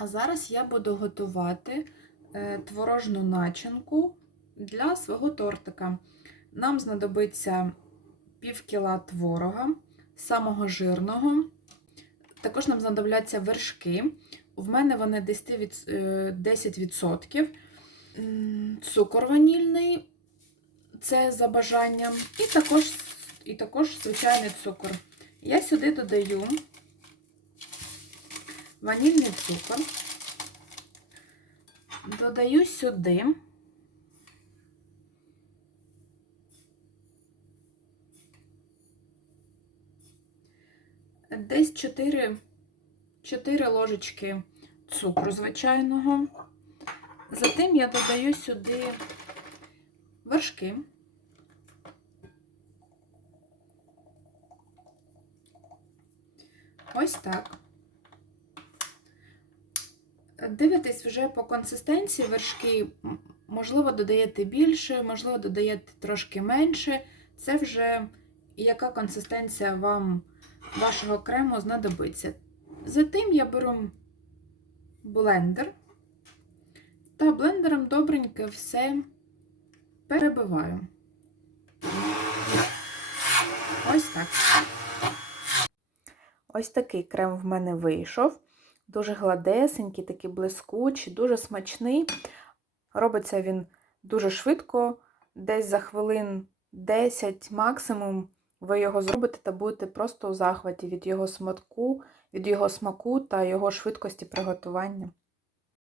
А зараз я буду готувати е, творожну начинку для свого тортика. Нам знадобиться пів кіла творога, самого жирного. Також нам знадобляться вершки. В мене вони 10%. від- е, 10%. М, Цукор ванільний, це за бажанням. І також, і також звичайний цукор. Я сюди додаю ванільний цукор. Додаю сюди десь 4, 4 ложечки цукру звичайного. Затим я додаю сюди вершки. Ось так. Дивитесь вже по консистенції вершки, можливо, додаєте більше, можливо, додаєте трошки менше. Це вже яка консистенція вам вашого крему знадобиться. Затим я беру блендер та блендером добренько все перебиваю. Ось так. Ось такий крем в мене вийшов. Дуже гладесенький, такий блискучий, дуже смачний. Робиться він дуже швидко, десь за хвилин 10 максимум ви його зробите та будете просто у захваті від його смаку, від його смаку та його швидкості приготування.